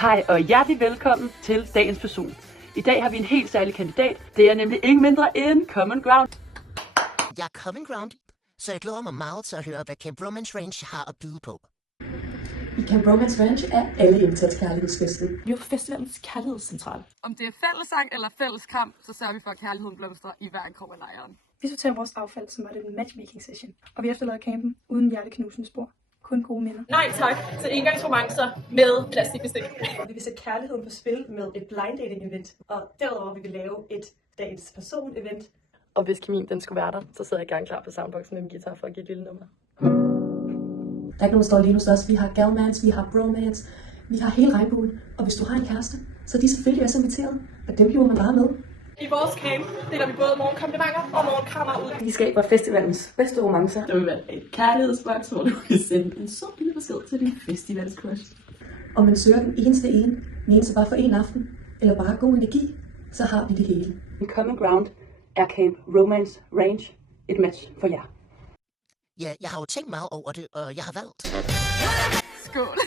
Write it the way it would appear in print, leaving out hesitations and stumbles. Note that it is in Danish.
Hej og hjertelig velkommen til dagens person. I dag har vi en helt særlig kandidat. Det er nemlig ingen mindre end Common Ground. Jeg er Common Ground, så jeg glæder mig meget til at høre, hvad Camp Romance Ranch har at byde på. I Camp Romance Ranch er alle inviteret til kærlighedsfesten. Vi er festivalens kærlighedscentral. Om det er fællessang eller fælleskamp, så sørger vi for, at kærligheden blomstrer i hver en krog af lejren. Vi sorterer vores affald, som var det en matchmaking session. Og vi efterlader campen uden hjerteknusende spor. Kun gode minder. Nej tak til engangsromancer med plastikbestik. Vi vil sætte kærligheden på spil med et blind dating event. Og derudover vil vi lave et dagens person event. Og hvis kemien den skulle være der, så sidder jeg gerne klar på soundboxen med min guitar for at give et lille nummer. Der er ikke nogen, der står lige hos os. Vi har galmans, vi har bromance, vi har hele regnbuen. Og hvis du har en kæreste, så er de selvfølgelig også inviteret. Og dem bliver man bare med. I vores camp deler vi både morgenkomplimenter og morgenkrammer ud. Vi skaber festivalens bedste romancer. Der vil være et kærlighedsboks, hvor du kan sende en sød lille besked til din festivalscrush. Og man søger den eneste bare for en aften, eller bare god energi, så har vi det hele. Common Ground er Camp Romance Ranch et match for jer. Ja, jeg har jo tænkt meget over det, og jeg har valgt. Skål!